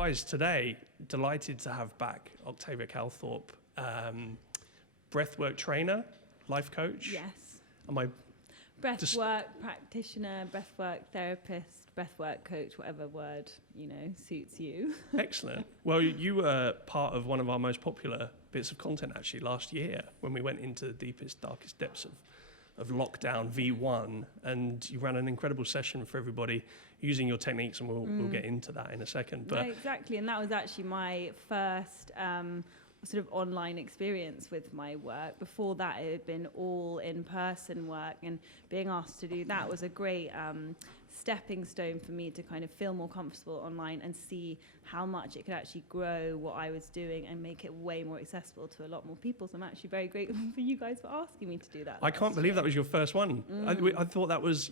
guys, today, delighted to have back Octavia Calthorpe, breathwork trainer, life coach. Yes. Am I Breathwork practitioner, breathwork therapist, breathwork coach, whatever word, suits you. Excellent. Well, you were part of one of our most popular bits of content actually last year when we went into the deepest, darkest depths of lockdown V1, and you ran an incredible session for everybody using your techniques, and we'll get into that in a second. But no, exactly, and that was actually my first sort of online experience with my work. Before that, it had been all in-person work, and being asked to do that was a great stepping stone for me to kind of feel more comfortable online and see how much it could actually grow what I was doing and make it way more accessible to a lot more people. So I'm actually very grateful for you guys for asking me to do that. I can't believe that was your first one. I thought that was,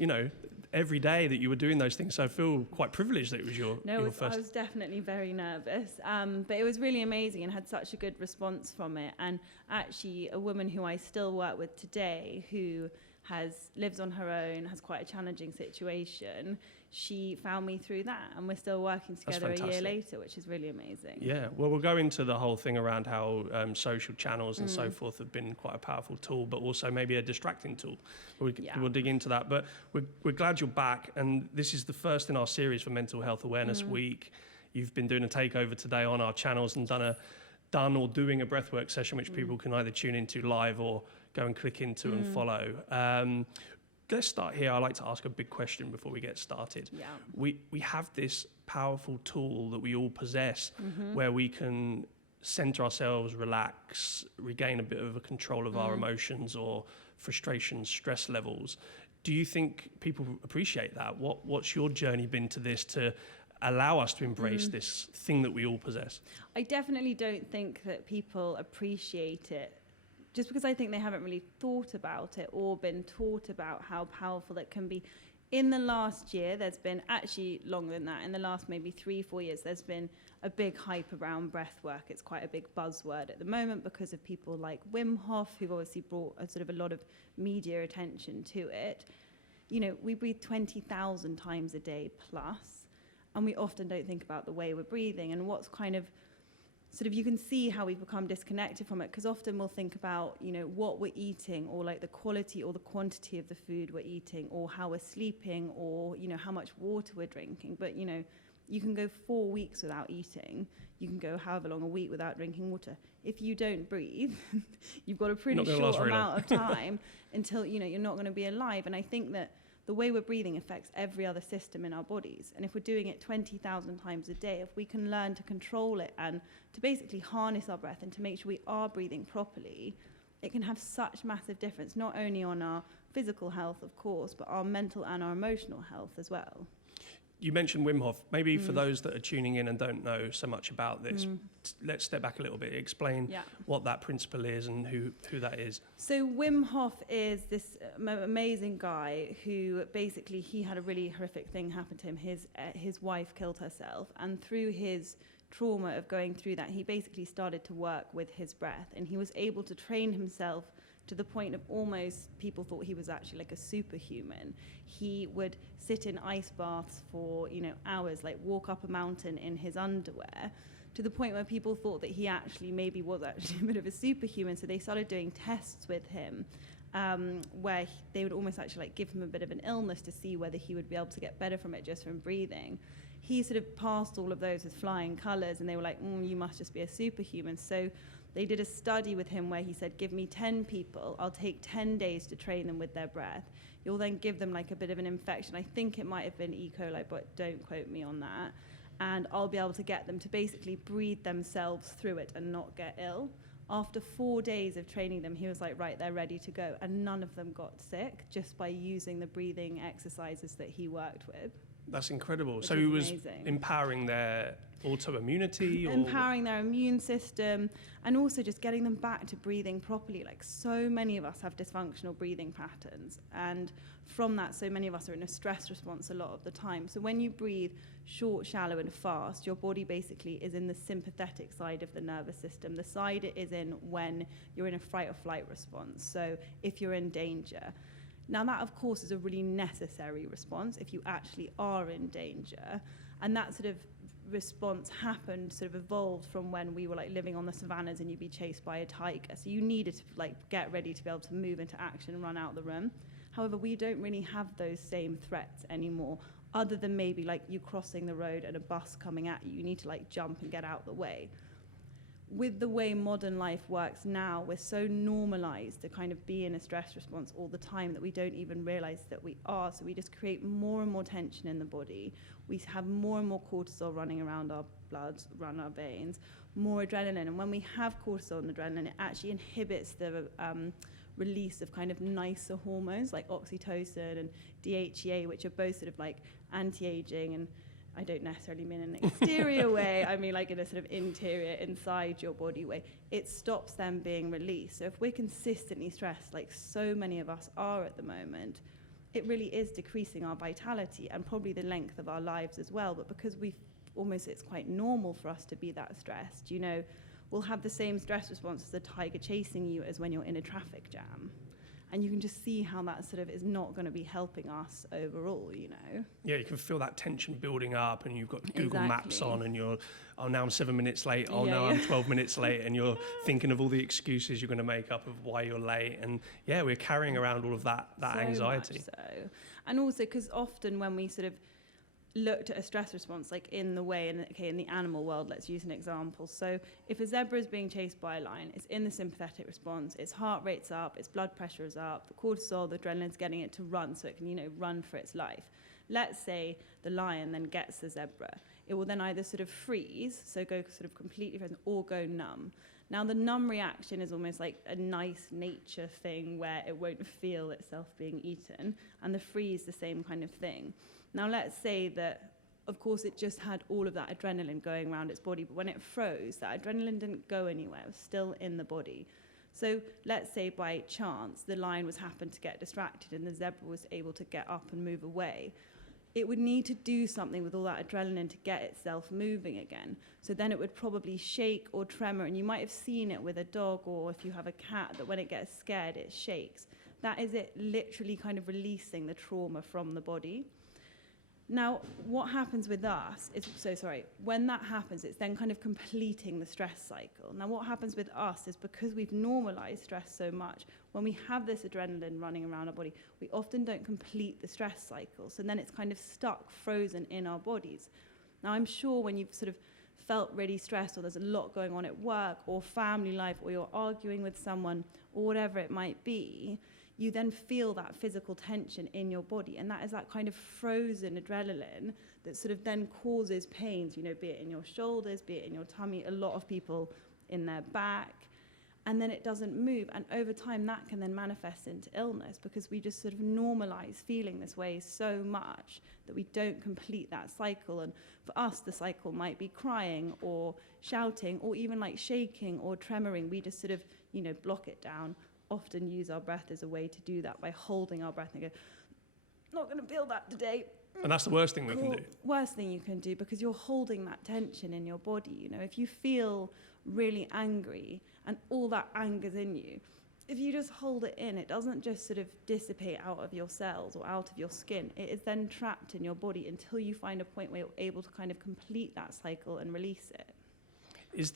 every day that you were doing those things. So I feel quite privileged that it was your first. I was definitely very nervous, but it was really amazing and had such a good response from it. And actually a woman who I still work with today, who lives on her own, has quite a challenging situation, she found me through that, and we're still working together a year later, which is really amazing. Yeah, well, we'll go into the whole thing around how social channels and so forth have been quite a powerful tool, but also maybe a distracting tool. We'll dig into that, but we're glad you're back, and this is the first in our series for Mental Health Awareness Week. You've been doing a takeover today on our channels and done or doing a breathwork session, which people can either tune into live or go and click into and follow. Let's start here. I like to ask a big question before we get started. Yeah. We have this powerful tool that we all possess where we can center ourselves, relax, regain a bit of a control of our emotions or frustration, stress levels. Do you think people appreciate that? What's your journey been to this, to allow us to embrace this thing that we all possess? I definitely don't think that people appreciate it, just because I think they haven't really thought about it or been taught about how powerful it can be. In the last year, there's been, actually longer than that, in the last maybe 3-4 years, there's been a big hype around breath work. It's quite a big buzzword at the moment because of people like Wim Hof, who've obviously brought a lot of media attention to it. We breathe 20,000 times a day plus, and we often don't think about the way we're breathing and what's you can see how we've become disconnected from it, because often we'll think about, what we're eating, or like the quality or the quantity of the food we're eating, or how we're sleeping, or, how much water we're drinking. But, you can go 4 weeks without eating. You can go however long, a week without drinking water. If you don't breathe, you've got a pretty short amount of time until, you're not going to be alive. And I think that the way we're breathing affects every other system in our bodies. And if we're doing it 20,000 times a day, if we can learn to control it and to basically harness our breath and to make sure we are breathing properly, it can have such massive difference, not only on our physical health, of course, but our mental and our emotional health as well. You mentioned Wim Hof. Maybe for those that are tuning in and don't know so much about this, let's step back a little bit. Explain what that principle is and who that is. So Wim Hof is this amazing guy who basically, he had a really horrific thing happen to him. His wife killed herself, and through his trauma of going through that, he basically started to work with his breath, and he was able to train himself to the point of almost people thought he was actually like a superhuman. He would sit in ice baths for, hours, like walk up a mountain in his underwear, to the point where people thought that he actually maybe was actually a bit of a superhuman. So they started doing tests with him where they would almost actually give him a bit of an illness to see whether he would be able to get better from it just from breathing. He sort of passed all of those with flying colors, and they were like, you must just be a superhuman. So they did a study with him where he said, give me 10 people, I'll take 10 days to train them with their breath. You'll then give them like a bit of an infection. I think it might have been E. coli, but don't quote me on that. And I'll be able to get them to basically breathe themselves through it and not get ill. After 4 days of training them, he was like, right, they're ready to go. And none of them got sick just by using the breathing exercises that he worked with. That's incredible. So he was empowering their autoimmunity? Empowering their immune system, and also just getting them back to breathing properly. Like, so many of us have dysfunctional breathing patterns, and from that, so many of us are in a stress response a lot of the time. So when you breathe short, shallow, and fast, your body basically is in the sympathetic side of the nervous system, the side it is in when you're in a fight or flight response. So if you're in danger. Now that, of course, is a really necessary response if you actually are in danger. And that sort of response happened, sort of evolved from when we were like living on the savannas and you'd be chased by a tiger. So you needed to like get ready to be able to move into action and run out of the room. However, we don't really have those same threats anymore, other than maybe like you crossing the road and a bus coming at you. You need to like jump and get out of the way. With the way modern life works now, we're so normalized to kind of be in a stress response all the time that we don't even realize that we are. So we just create more and more tension in the body. We have more and more cortisol running around our blood, around our veins, more adrenaline. And when we have cortisol and adrenaline, it actually inhibits the release of kind of nicer hormones like oxytocin and DHEA, which are both sort of like anti-aging, and I don't necessarily mean in an exterior way, I mean like in a sort of interior, inside your body way. It stops them being released. So if we're consistently stressed, like so many of us are at the moment, it really is decreasing our vitality and probably the length of our lives as well. But because it's quite normal for us to be that stressed, you know, we'll have the same stress response as a tiger chasing you as when you're in a traffic jam. And you can just see how that sort of is not going to be helping us overall, you know. Yeah, you can feel that tension building up, and you've got Google Maps on, and you're, oh, now I'm 7 minutes late. Oh, no, I'm 12 minutes late. And you're thinking of all the excuses you're going to make up of why you're late. And yeah, we're carrying around all of that so anxiety. Much so. And also because often when we sort of looked at a stress response, like in the way, in the animal world, let's use an example. So if a zebra is being chased by a lion, it's in the sympathetic response, its heart rate's up, its blood pressure is up, the cortisol, the adrenaline's getting it to run so it can, you know, run for its life. Let's say the lion then gets the zebra. It will then either sort of freeze, so go sort of completely frozen, or go numb. Now the numb reaction is almost like a nice nature thing where it won't feel itself being eaten, and the freeze the same kind of thing. Now let's say that, of course, it just had all of that adrenaline going around its body, but when it froze, that adrenaline didn't go anywhere, it was still in the body. So let's say by chance the lion happened to get distracted and the zebra was able to get up and move away. It would need to do something with all that adrenaline to get itself moving again. So then it would probably shake or tremor, and you might have seen it with a dog, or if you have a cat, that when it gets scared, it shakes. That is it literally kind of releasing the trauma from the body. Now, what happens with us is, when that happens, it's then kind of completing the stress cycle. Now, what happens with us is because we've normalized stress so much, when we have this adrenaline running around our body, we often don't complete the stress cycle. So then it's kind of stuck, frozen in our bodies. Now, I'm sure when you've sort of felt really stressed, or there's a lot going on at work or family life, or you're arguing with someone, or whatever it might be, you then feel that physical tension in your body, and that is that kind of frozen adrenaline that sort of then causes pains, you know, be it in your shoulders, be it in your tummy, a lot of people in their back, and then it doesn't move, and over time that can then manifest into illness because we just sort of normalize feeling this way so much that we don't complete that cycle. And for us, the cycle might be crying or shouting or even like shaking or tremoring. We just sort of, you know, block it down. Often use our breath as a way to do that by holding our breath and go, not going to feel that today. And that's the worst thing we can do. Worst thing you can do, because you're holding that tension in your body. You know, if you feel really angry and all that anger's in you, if you just hold it in, it doesn't just sort of dissipate out of your cells or out of your skin. It is then trapped in your body until you find a point where you're able to kind of complete that cycle and release it. Is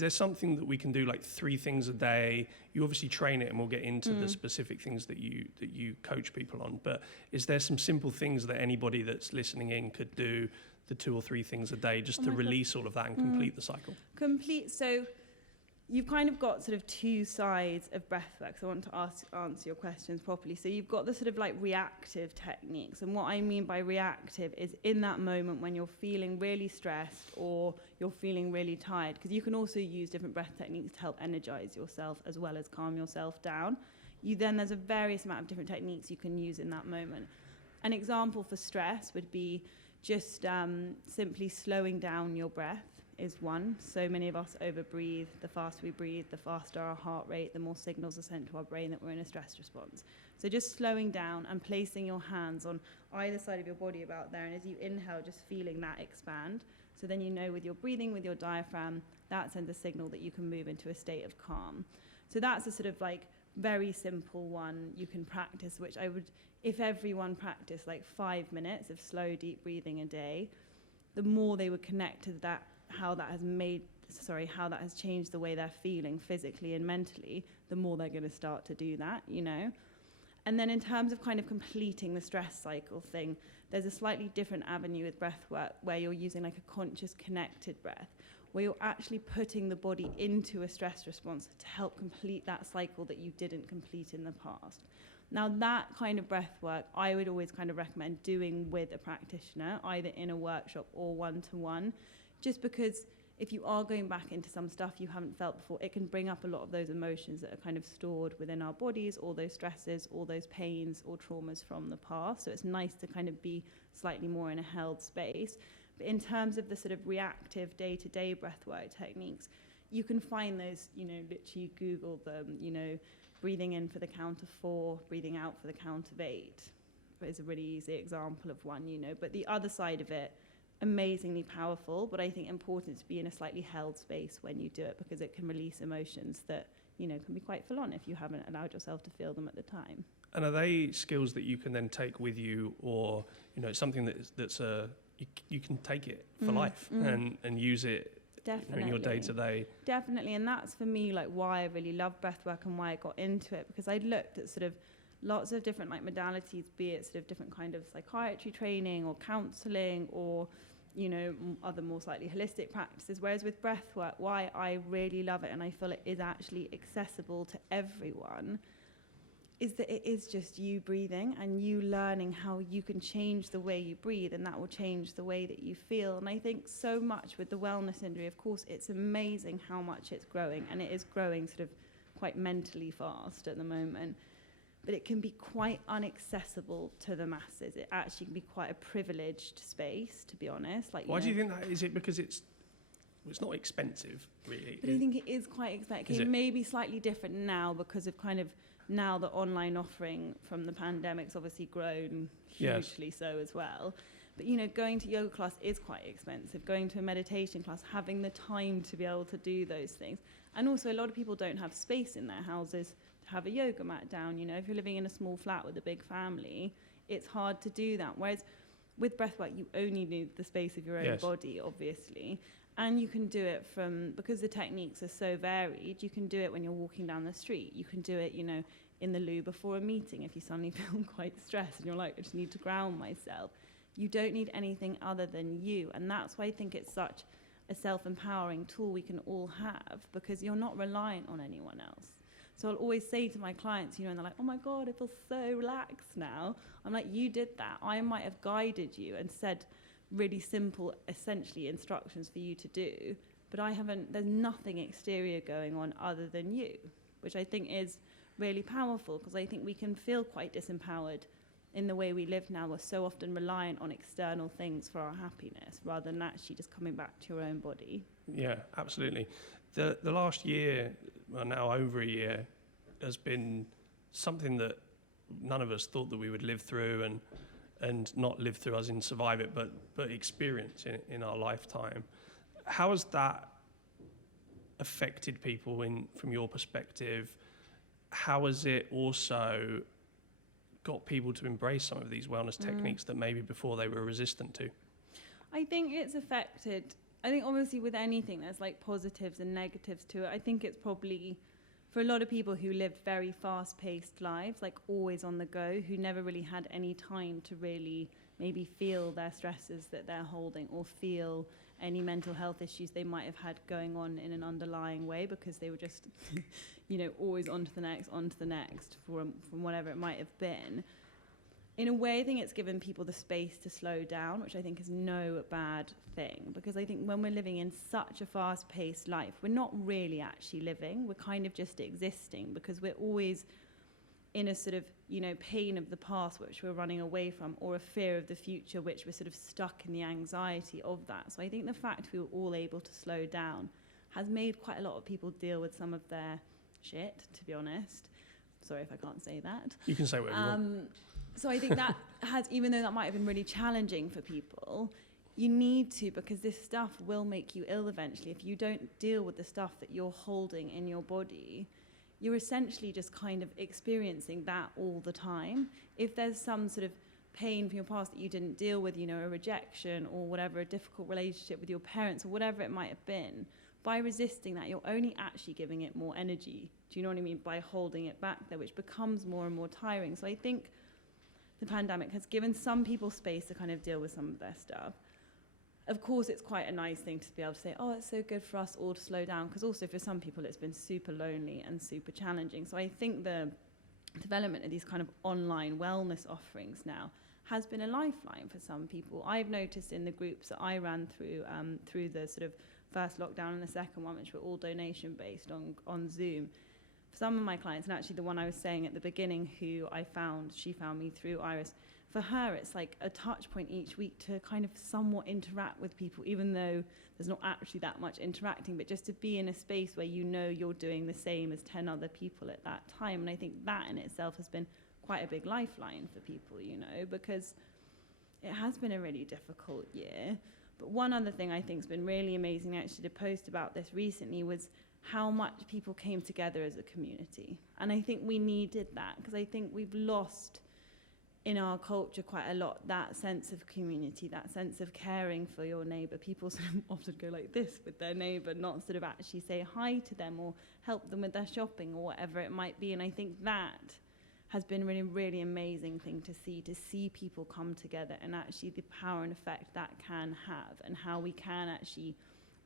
there something that we can do, like 3 things a day? You obviously train it, and we'll get into the specific things that you coach people on. But is there some simple things that anybody that's listening in could do, the 2 or 3 things a day, just to release all of that and complete the cycle? So you've kind of got sort of 2 sides of breathwork. So I want to answer your questions properly. So you've got the sort of like reactive techniques. And what I mean by reactive is in that moment when you're feeling really stressed or you're feeling really tired, because you can also use different breath techniques to help energize yourself as well as calm yourself down. There's a various amount of different techniques you can use in that moment. An example for stress would be just simply slowing down your breath. Is one. So many of us overbreathe. The faster we breathe, the faster our heart rate, the more signals are sent to our brain that we're in a stress response. So just slowing down and placing your hands on either side of your body about there, and as you inhale, just feeling that expand. So then you know with your breathing, with your diaphragm, that sends a signal that you can move into a state of calm. So that's a sort of like very simple one you can practice, which I would, if everyone practiced like 5 minutes of slow, deep breathing a day, the more they would connect to that, how that has changed the way they're feeling physically and mentally, the more they're going to start to do that, you know. And then in terms of kind of completing the stress cycle thing, there's a slightly different avenue with breath work where you're using like a conscious connected breath, where you're actually putting the body into a stress response to help complete that cycle that you didn't complete in the past. Now that kind of breath work, I would always kind of recommend doing with a practitioner, either in a workshop or one-to-one, just because if you are going back into some stuff you haven't felt before, it can bring up a lot of those emotions that are kind of stored within our bodies, all those stresses, all those pains or traumas from the past. So it's nice to kind of be slightly more in a held space. But in terms of the sort of reactive day-to-day breathwork techniques, you can find those, you know, literally Google them, you know, breathing in for the count of 4, breathing out for the count of 8 is a really easy example of one, you know. But the other side of it, amazingly powerful, but I think important to be in a slightly held space when you do it, because it can release emotions that, you know, can be quite full on if you haven't allowed yourself to feel them at the time. And are they skills that you can then take with you, or, you know, something that's you can take it for life and use it in your day-to-day? Definitely, and that's for me like why I really love breathwork and why I got into it, because I looked at sort of lots of different like modalities, be it sort of different kind of psychiatry training or counselling or, you know, other more slightly holistic practices. Whereas with breathwork, why I really love it and I feel it is actually accessible to everyone is that it is just you breathing and you learning how you can change the way you breathe, and that will change the way that you feel. And I think so much with the wellness industry, of course, it's amazing how much it's growing, and it is growing sort of quite mentally fast at the moment. But it can be quite inaccessible to the masses. It actually can be quite a privileged space, to be honest. Like, why do you think that? Is it because it's not expensive, really? But I think it is quite expensive. It may be slightly different now because of kind of now the online offering from the pandemic's obviously grown hugely so as well. But, you know, going to yoga class is quite expensive. Going to a meditation class, having the time to be able to do those things. And also a lot of people don't have space in their houses have a yoga mat down. You know, if you're living in a small flat with a big family, it's hard to do that. Whereas with breathwork, you only need the space of your own body, obviously. And you can do it because the techniques are so varied, you can do it when you're walking down the street. You can do it, you know, in the loo before a meeting if you suddenly feel quite stressed and you're like, I just need to ground myself. You don't need anything other than you. And that's why I think it's such a self-empowering tool we can all have, because you're not reliant on anyone else. So I'll always say to my clients, you know, and they're like, oh my God, I feel so relaxed now. I'm like, you did that. I might have guided you and said really simple, essentially instructions for you to do, but there's nothing exterior going on other than you, which I think is really powerful, because I think we can feel quite disempowered in the way we live now. We're so often reliant on external things for our happiness rather than actually just coming back to your own body. Yeah, absolutely. The last year, well, now over a year, has been something that none of us thought that we would live through, and not live through as in survive it, but experience in our lifetime. How has that affected people from your perspective? How has it also got people to embrace some of these wellness techniques that maybe before they were resistant to? I think it's affected. I think obviously with anything there's like positives and negatives to it. I think it's probably for a lot of people who lived very fast-paced lives, like always on the go, who never really had any time to really maybe feel their stresses that they're holding or feel any mental health issues they might have had going on in an underlying way, because they were just, you know, always on to the next from whatever it might have been. In a way, I think it's given people the space to slow down, which I think is no bad thing, because I think when we're living in such a fast-paced life, we're not really actually living, we're kind of just existing, because we're always in a sort of, you know, pain of the past which we're running away from, or a fear of the future which we're sort of stuck in the anxiety of that. So I think the fact we were all able to slow down has made quite a lot of people deal with some of their shit, to be honest. Sorry if I can't say that. You can say whatever you want. So I think that has, even though that might have been really challenging for people, you need to, because this stuff will make you ill eventually. If you don't deal with the stuff that you're holding in your body, you're essentially just kind of experiencing that all the time. If there's some sort of pain from your past that you didn't deal with, you know, a rejection or whatever, a difficult relationship with your parents or whatever it might have been, by resisting that, you're only actually giving it more energy. Do you know what I mean? By holding it back there, which becomes more and more tiring. So I think the pandemic has given some people space to kind of deal with some of their stuff. Of course, it's quite a nice thing to be able to say, oh, it's so good for us all to slow down, because also for some people it's been super lonely and super challenging. So I think the development of these kind of online wellness offerings now has been a lifeline for some people. I've noticed in the groups that I ran through the sort of first lockdown and the second one, which were all donation based on Zoom, for some of my clients, and actually the one I was saying at the beginning who she found me through Iris, for her it's like a touch point each week to kind of somewhat interact with people, even though there's not actually that much interacting, but just to be in a space where you know you're doing the same as 10 other people at that time. And I think that in itself has been quite a big lifeline for people, you know, because it has been a really difficult year. But one other thing I think has been really amazing, I actually did a post about this recently, was how much people came together as a community. And I think we needed that, because I think we've lost in our culture quite a lot that sense of community, that sense of caring for your neighbour. People sort of often go like this with their neighbour, not sort of actually say hi to them or help them with their shopping or whatever it might be. And I think that has been a really, really amazing thing to see people come together, and actually the power and effect that can have, and how we can actually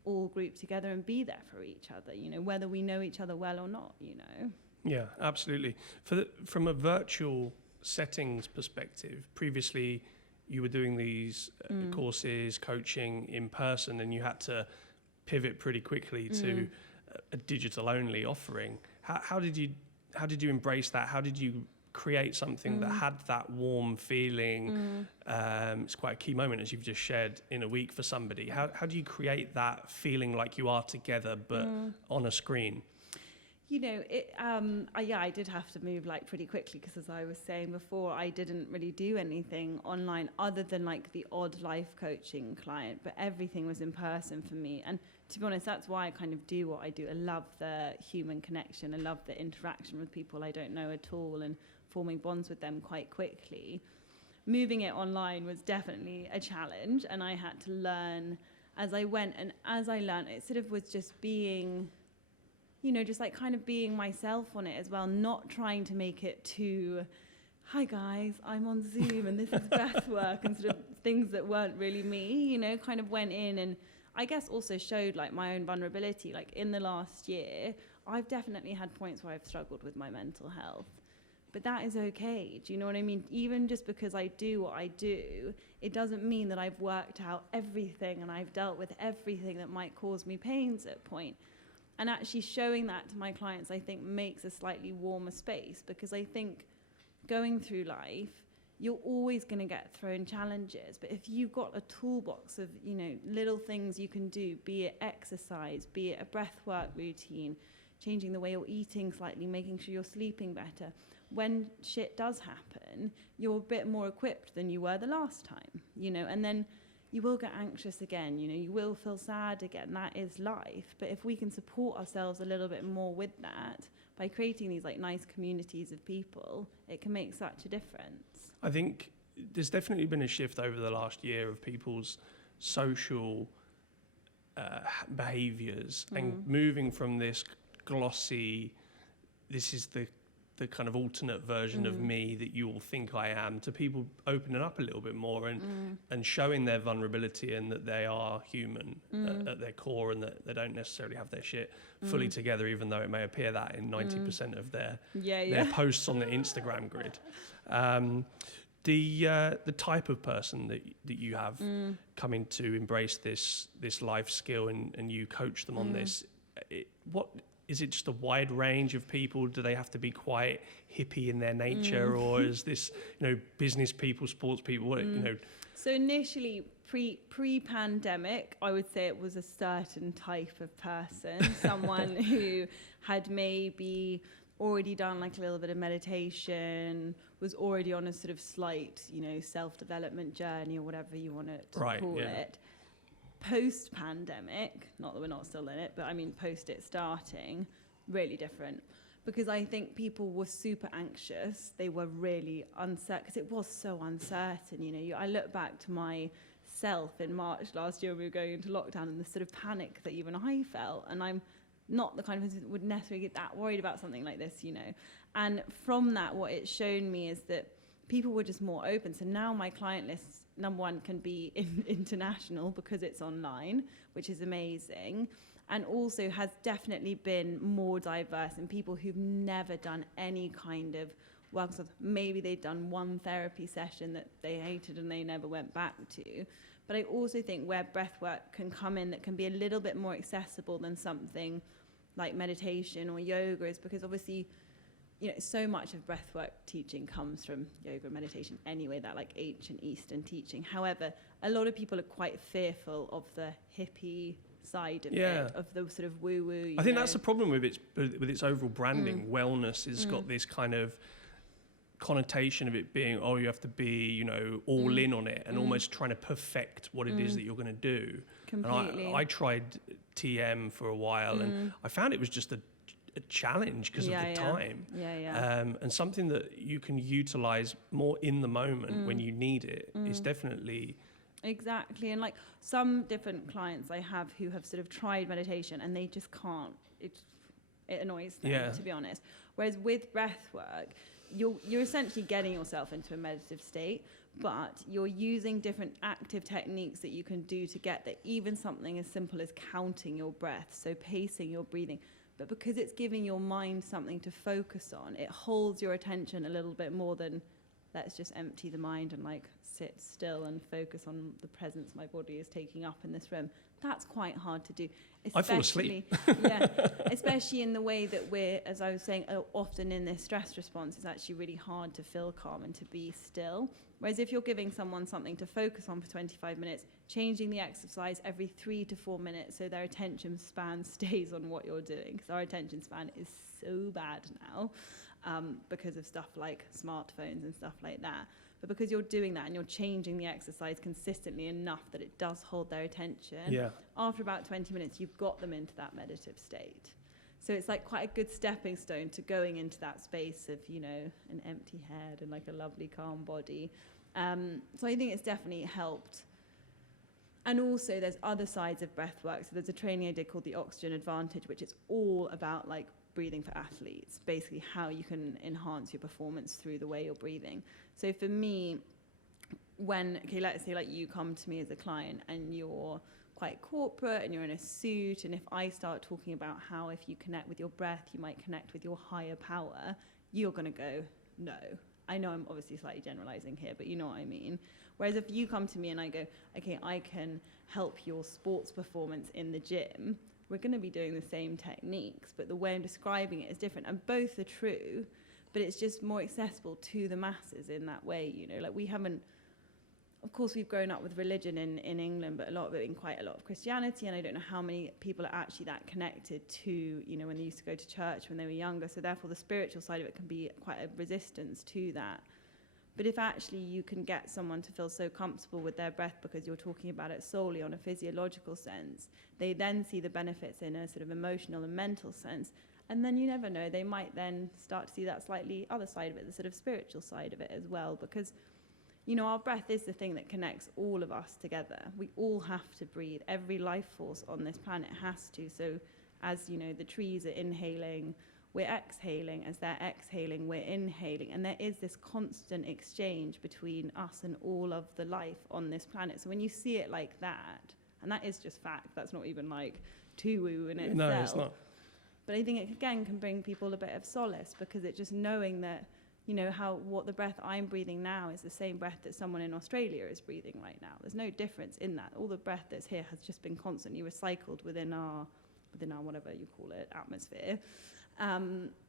all group together and be there for each other, you know, whether we know each other well or not, you know. Yeah, absolutely. From a virtual settings perspective, previously you were doing these courses, coaching in person, and you had to pivot pretty quickly to a digital only offering. How did you embrace that? How did you create something that had that warm feeling? It's quite a key moment, as you've just shared, in a week for somebody. How do you create that feeling like you are together but on a screen? You know, I did have to move like pretty quickly, because as I was saying before, I didn't really do anything online other than like the odd life coaching client, but everything was in person for me. And to be honest, that's why I kind of do what I do. I love the human connection. I love the interaction with people I don't know at all and forming bonds with them quite quickly. Moving it online was definitely a challenge, and I had to learn as I went. And as I learned, it sort of was just being, you know, just like kind of being myself on it as well, not trying to make it too, hi guys, I'm on Zoom and this is breathwork, and sort of things that weren't really me, you know, kind of went in and I guess also showed like my own vulnerability. Like in the last year, I've definitely had points where I've struggled with my mental health, but that is okay. Do you know what I mean? Even just because I do what I do, it doesn't mean that I've worked out everything and I've dealt with everything that might cause me pains at point. And actually showing that to my clients, I think, makes a slightly warmer space, because I think going through life, you're always going to get thrown challenges. But if you've got a toolbox of, you know, little things you can do, be it exercise, be it a breathwork routine, changing the way you're eating slightly, making sure you're sleeping better, when shit does happen, you're a bit more equipped than you were the last time, you know, and then you will get anxious again, you know, you will feel sad again. That is life. But if we can support ourselves a little bit more with that by creating these like nice communities of people, it can make such a difference. I think there's definitely been a shift over the last year of people's social behaviours and moving from this glossy, this is the kind of alternate version of me that you all think I am, to people opening up a little bit more and showing their vulnerability and that they are human at their core, and that they don't necessarily have their shit fully together, even though it may appear that in 90% of their posts on the Instagram grid. The type of person that you have coming to embrace this life skill and you coach them on this, what is it? Just a wide range of people? Do they have to be quite hippie in their nature, or is this, you know, business people, sports people? What, you know? So initially, pre-pandemic, I would say it was a certain type of person, someone who had maybe already done like a little bit of meditation, was already on a sort of slight, you know, self-development journey or whatever you want to call it. Post-pandemic, not that we're not still in it, but I mean post it starting, really different. because I think people were super anxious. They were really uncertain, because it was so uncertain. You know, I look back to myself in March last year when we were going into lockdown, and the sort of panic that even I felt. And I'm not the kind of person that would necessarily get that worried about something like this, you know. And from that, what it's shown me is that people were just more open. So now my client list, number one, can be international because it's online, which is amazing. And also has definitely been more diverse in people who've never done any kind of work. So maybe they'd done one therapy session that they hated and they never went back to. But I also think where breathwork can come in, that can be a little bit more accessible than something like meditation or yoga, is because obviously, you know, so much of breathwork teaching comes from yoga and meditation anyway, that like ancient Eastern teaching. However, a lot of people are quite fearful of the hippie side of it, of the sort of woo-woo. I think that's the problem with its overall branding. Wellness has got this kind of connotation of it being, oh, you have to be, you know, all in on it and almost trying to perfect what it is that you're going to do. Completely. And I tried TM for a while and I found it was just a challenge because of the time. And something that you can utilize more in the moment when you need it is definitely... Exactly. And like some different clients I have who have sort of tried meditation and they just can't, it annoys them, to be honest. Whereas with breath work, you're essentially getting yourself into a meditative state, but you're using different active techniques that you can do to get there, even something as simple as counting your breath, so pacing your breathing. But because it's giving your mind something to focus on, it holds your attention a little bit more than let's just empty the mind and like sit still and focus on the presence my body is taking up in this room. That's quite hard to do. I fall asleep. Especially in the way that we're, as I was saying, often in this stress response, it's actually really hard to feel calm and to be still. Whereas if you're giving someone something to focus on for 25 minutes, changing the exercise every 3 to 4 minutes so their attention span stays on what you're doing, because our attention span is so bad now. Because of stuff like smartphones and stuff like that. But because you're doing that and you're changing the exercise consistently enough that it does hold their attention, after about 20 minutes, you've got them into that meditative state. So it's like quite a good stepping stone to going into that space of, you know, an empty head and like a lovely calm body. So I think it's definitely helped. And also there's other sides of breath work. So there's a training I did called the Oxygen Advantage, which is all about like breathing for athletes, basically how you can enhance your performance through the way you're breathing. So for me, when, okay, let's say like you come to me as a client and you're quite corporate and you're in a suit, and if I start talking about how if you connect with your breath, you might connect with your higher power, you're going to go, no. I know I'm obviously slightly generalizing here, but you know what I mean. Whereas if you come to me and I go, okay, I can help your sports performance in the gym, we're going to be doing the same techniques, but the way I'm describing it is different. And both are true, but it's just more accessible to the masses in that way, you know. Like we haven't, of course, we've grown up with religion in England, but a lot of it in quite a lot of Christianity, and I don't know how many people are actually that connected to, you know, when they used to go to church when they were younger. So therefore the spiritual side of it can be quite a resistance to that. But if actually you can get someone to feel so comfortable with their breath because you're talking about it solely on a physiological sense, they then see the benefits in a sort of emotional and mental sense. And then you never know, they might then start to see that slightly other side of it, the sort of spiritual side of it as well. Because, you know, our breath is the thing that connects all of us together. We all have to breathe. Every life force on this planet has to. So as, you know, the trees are inhaling, we're exhaling. As they're exhaling, we're inhaling. And there is this constant exchange between us and all of the life on this planet. So when you see it like that, and that is just fact, that's not even like too woo in itself. No, it's not. But I think it, again, can bring people a bit of solace, because it's just knowing that, you know, what the breath I'm breathing now is the same breath that someone in Australia is breathing right now. There's no difference in that. All the breath that's here has just been constantly recycled within our whatever you call it, atmosphere.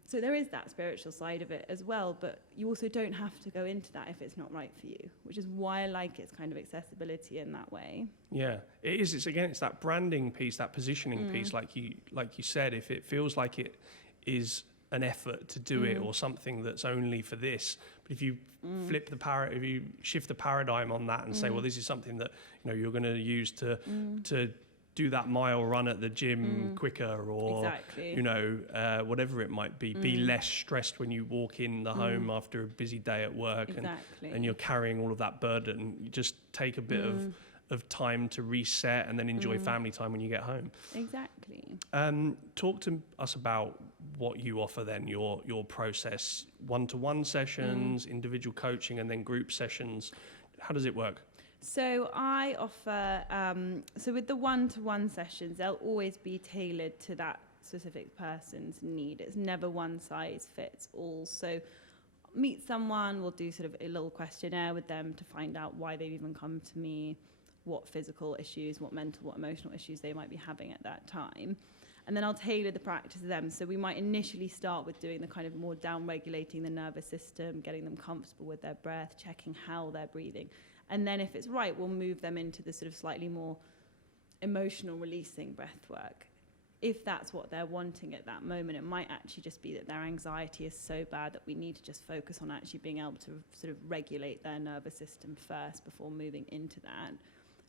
So there is that spiritual side of it as well, but you also don't have to go into that if it's not right for you, which is why I like its kind of accessibility in that way. Yeah, it is. It's that branding piece, that positioning piece, like you said. If it feels like it is an effort to do it or something that's only for this, but if you if you shift the paradigm on that and say, well, this is something that, you know, you're going to use to do that mile run at the gym quicker, or exactly. whatever it might be less stressed when you walk in the home after a busy day at work, and you're carrying all of that burden. You just take a bit of time to reset and then enjoy family time when you get home. Exactly. Talk to us about what you offer then, your process, one-to-one sessions, individual coaching, and then group sessions. How does it work? So I offer, so with the one-to-one sessions, they'll always be tailored to that specific person's need. It's never one size fits all. So meet someone, we'll do sort of a little questionnaire with them to find out why they've even come to me, what physical issues, what mental, what emotional issues they might be having at that time. And then I'll tailor the practice to them. So we might initially start with doing the kind of more down-regulating the nervous system, getting them comfortable with their breath, checking how they're breathing. And then if it's right, we'll move them into the sort of slightly more emotional releasing breath work. If that's what they're wanting at that moment, it might actually just be that their anxiety is so bad that we need to just focus on actually being able to sort of regulate their nervous system first before moving into that.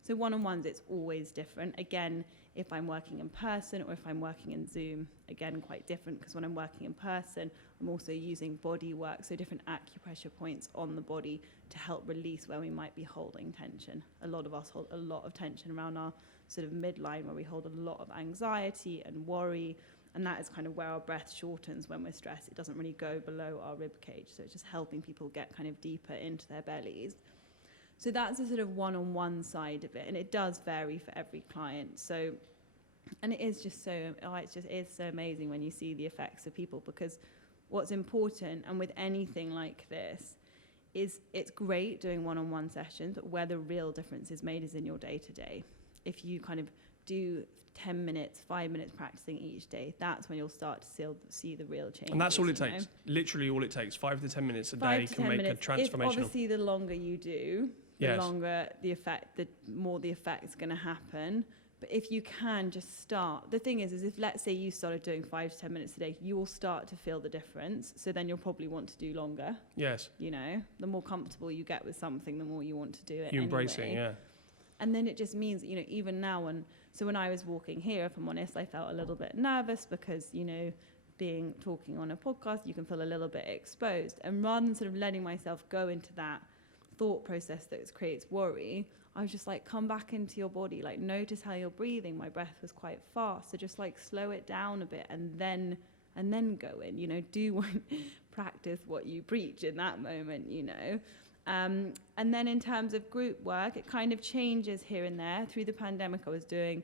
So one-on-ones, it's always different. Again, if I'm working in person or if I'm working in Zoom, again, quite different, because when I'm working in person, I'm also using body work, so different acupressure points on the body to help release where we might be holding tension. A lot of us hold a lot of tension around our sort of midline, where we hold a lot of anxiety and worry, and that is kind of where our breath shortens when we're stressed. It doesn't really go below our rib cage, so it's just helping people get kind of deeper into their bellies. So that's the sort of one-on-one side of it, and it does vary for every client. So, and it is just so, it's so amazing when you see the effects of people, because what's important, and with anything like this, is it's great doing one-on-one sessions, but where the real difference is made is in your day-to-day. If you kind of do 10 minutes, 5 minutes practicing each day, that's when you'll start to see the real change. And that's all it takes. Literally all it takes. 5 to 10 minutes a day can make a transformational. Obviously, the longer you do, the longer the effect, the more the effect's going to happen. But if you can just start, the thing is if let's say you started doing 5 to 10 minutes a day, you will start to feel the difference. So then you'll probably want to do longer. Yes. The more comfortable you get with something, the more you want to do it. You embrace it, yeah. And then it just means that, even now, when I was walking here, if I'm honest, I felt a little bit nervous because, talking on a podcast, you can feel a little bit exposed. And rather than sort of letting myself go into that thought process that creates worry, I was just like, come back into your body, like notice how you're breathing. My breath was quite fast, so just like slow it down a bit and then go in, practice what you preach in that moment, and then in terms of group work, it kind of changes here and there. Through the pandemic, I was doing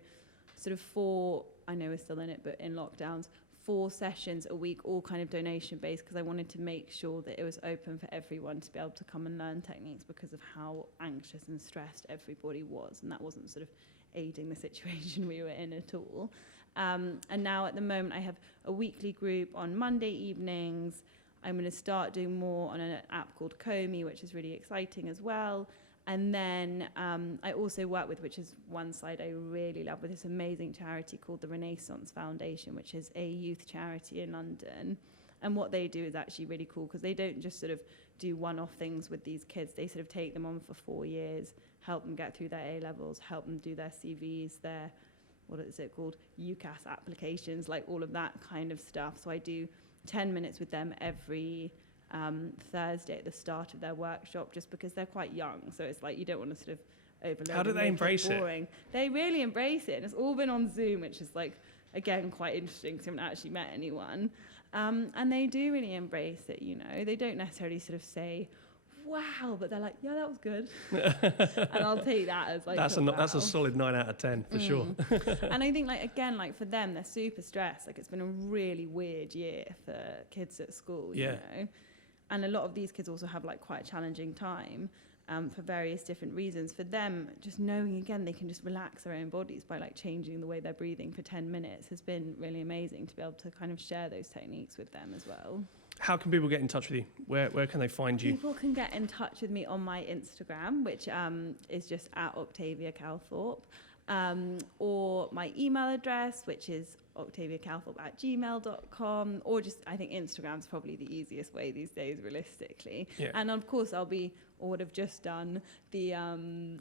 sort of 4, I know we're still in it, but in lockdowns, 4 sessions a week, all kind of donation-based, because I wanted to make sure that it was open for everyone to be able to come and learn techniques because of how anxious and stressed everybody was, and that wasn't sort of aiding the situation we were in at all. And now at the moment, I have a weekly group on Monday evenings. I'm going to start doing more on an app called Comey, which is really exciting as well. And then I also work with, which is one side I really love, with this amazing charity called the Renaissance Foundation, which is a youth charity in London. And what they do is actually really cool, because they don't just sort of do one-off things with these kids. They sort of take them on for 4 years, help them get through their A-levels, help them do their CVs, their, what is it called, UCAS applications, like all of that kind of stuff. So I do 10 minutes with them every Thursday at the start of their workshop, just because they're quite young. So it's like you don't want to sort of overload. How do they embrace it? They really embrace it. And it's all been on Zoom, which is like, again, quite interesting because I haven't actually met anyone. And they do really embrace it, They don't necessarily sort of say, wow, but they're like, yeah, that was good. And I'll take that as like, that's a solid 9 out of 10 for sure. And I think for them, they're super stressed. Like, it's been a really weird year for kids at school, you know. And a lot of these kids also have like quite a challenging time for various different reasons. For them, just knowing again they can just relax their own bodies by like changing the way they're breathing for 10 minutes has been really amazing to be able to kind of share those techniques with them as well. How can people get in touch with you? Where can they find you? People can get in touch with me on my Instagram, which is just at Octavia Calthorpe. or my email address, which is octaviacalthorpe@gmail.com, or just, I think Instagram's probably the easiest way these days, realistically. Yeah. And of course, would have just done the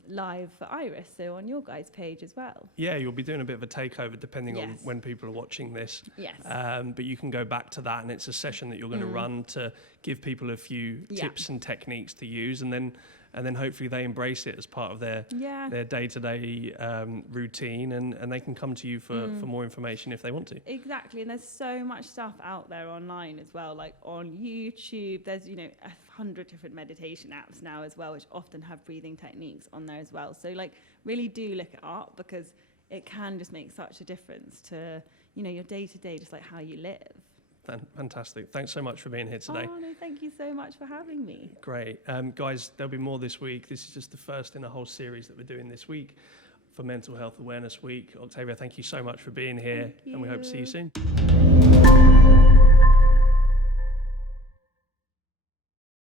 live for Iris, so on your guys' page as well. Yeah, you'll be doing a bit of a takeover depending on Yes. when people are watching this. Yes. But you can go back to that, and it's a session that you're going to run to give people a few tips and techniques to use, and then hopefully they embrace it as part of their day-to-day routine, and they can come to you for more information if they want to. Exactly, and there's so much stuff out there online as well, like on YouTube. There's 100 different meditation apps now as well, which often have breathing techniques on there as well. So really do look it up, because it can just make such a difference to your day-to-day, just like how you live. Fantastic. Thanks so much for being here today. Oh, no, thank you so much for having me. Great. Guys, there'll be more this week. This is just the first in a whole series that we're doing this week for Mental Health Awareness Week. Octavia, thank you so much for being here, and we hope to see you soon.